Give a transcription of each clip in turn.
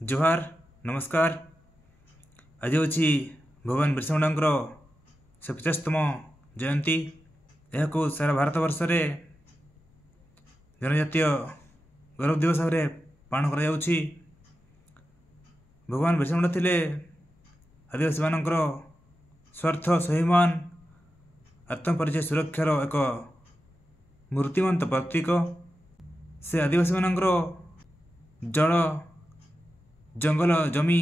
जोहार नमस्कार। आज हूँ भगवान बिरसा मुंडा 150तम जयंती। यह सारा भारत वर्ष में जनजातीय गौरव दिवस भाव पालन कर भगवान बिरसा मुंडा थिले आदिवासी मानकर स्वार्थ स्वाभिमान आत्मपरिचय सुरक्षार एक मूर्तिमंत प्रतीक। से आदिवासी मानकर जल जंगल जमी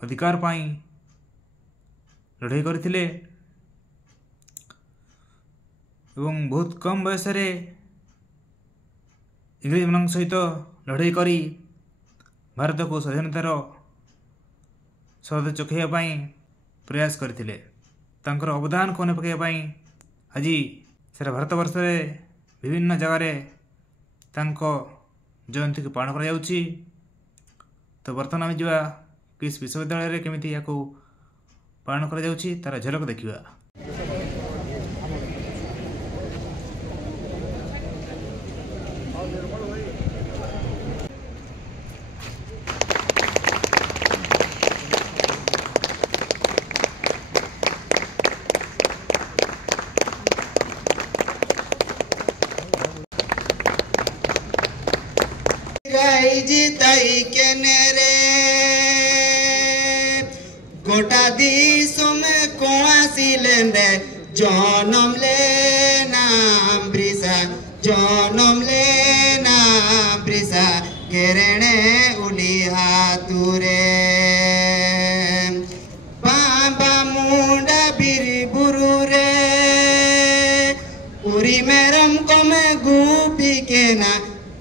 अधिकार पाई लड़ाई करथिले एवं बहुत कम बयस इंग्रेज मान सहित लड़ाई करी भारत को स्वाधीनतार स्वाद चखेवा प्रयास करथिले। तांकर अवदान को मन पकाइबा आज सारा भारत वर्ष में विभिन्न जगार जयंती को पालन कर जाउछि। तो बर्तमान आम जा किस विश्वविद्यालय केमिति याको पालन कर जाउछि तार झलक देखिबा। गोटा दिसम कोआसिलेन रे जनम लेना ब्रिसा जनम लेना ब्रिसा केरणे उली हातुरे बाबा मुंडा बिरी बुरु रे उरी मेरम कमे गुपी के ना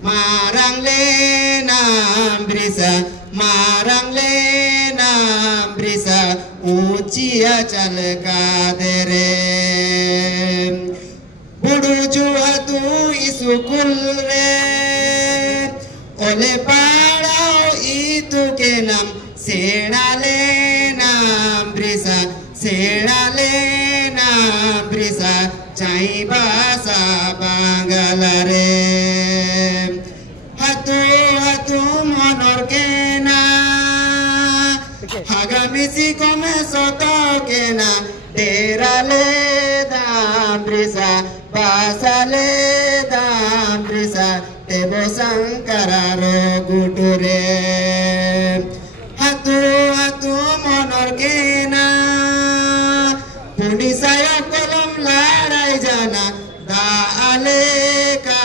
मारंग लेना ब्रिसा मारंग लेना ब्रिसा ऊंचिया चल का दे रे बुढ़ू जुआ तू स्कूल रे ओले पाड़ाओ इतु के नाम सेना लेना ब्रिसा सेना लेना ब्रिसा चाई बासा बांगल रे हतु हतु मनोर के ना हागामिसी को मैं सोता के ना डेरा ले दाम ब्रिसा बासा ले दाम ब्रिसा तेबो संकरा रो गुटुरे हतु हतु मनोर के ना पुलिसा या कलम लड़ाई जाना दाले का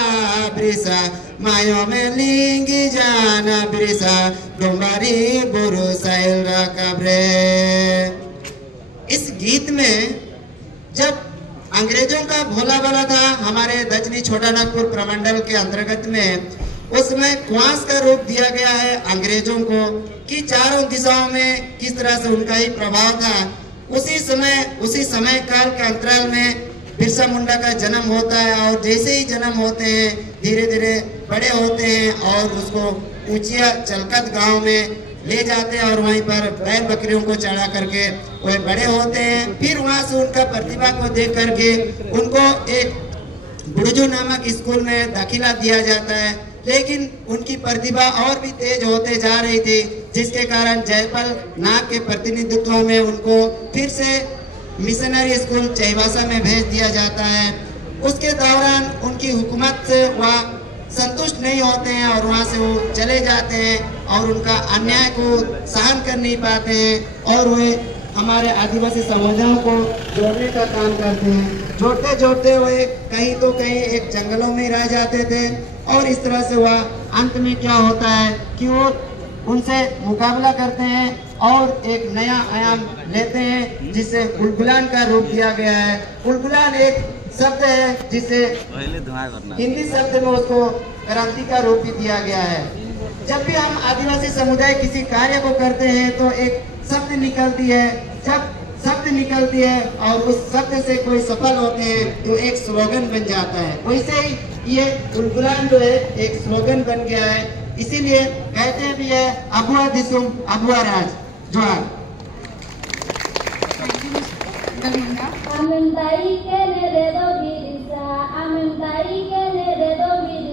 ब्रिसा मायो में लिंगी जाना ब्रिसा डुम्बारी बुरु साइल रकाब्रे। इस गीत में जब अंग्रेजों का भोला बला था हमारे दजनी छोटा नागपुर प्रमंडल के अंतर्गत में, उसमें क्वांस का रूप दिया गया है अंग्रेजों को कि चारों दिशाओं में किस तरह से उनका ही प्रभाव था। उसी समय काल के अंतराल में बिरसा मुंडा का जन्म होता है और जैसे ही जन्म होते हैं धीरे धीरे बड़े होते हैं और उसको ऊंचिया चलकत गांव में ले जाते हैं और वहीं पर बैल बकरियों को चढ़ा करके वो बड़े होते हैं। फिर वहां से उनका प्रतिभा को देख करके उनको एक बुड़जू नामक स्कूल में दाखिला दिया जाता है, लेकिन उनकी प्रतिभा और भी तेज होते जा रही थी, जिसके कारण जयपाल नाग के प्रतिनिधित्व में उनको फिर से मिशनरी स्कूल चैबासा में भेज दिया जाता है। उसके दौरान उनकी हुकूमत से वह संतुष्ट नहीं होते हैं और वहां से वो चले जाते हैं और उनका अन्याय को सहन कर नहीं पाते हैं और वे हमारे आदिवासी समुदायों को जोड़ने का काम करते हैं। जोड़ते जोड़ते हुए कहीं तो कहीं एक जंगलों में रह जाते थे और इस तरह से वह अंत में क्या होता है कि वो उनसे मुकाबला करते हैं और एक नया आयाम लेते हैं जिसे उलगुलान का रूप दिया गया है। उलगुलान एक शब्द है जिसे हिंदी शब्द में उसको क्रांति का रूप भी दिया गया है। जब भी हम आदिवासी समुदाय किसी कार्य को करते हैं तो एक शब्द निकलती है, जब शब्द निकलती है और उस शब्द से कोई सफल होते हैं तो एक स्लोगन बन जाता है। वैसे ही ये उलगुलान जो है एक स्लोगन बन गया है, इसीलिए कहते भी है अबुआ दिसुम अबुआ राज। जोहार। Amin tai kene redo birisa, amin tai kene redo birisa.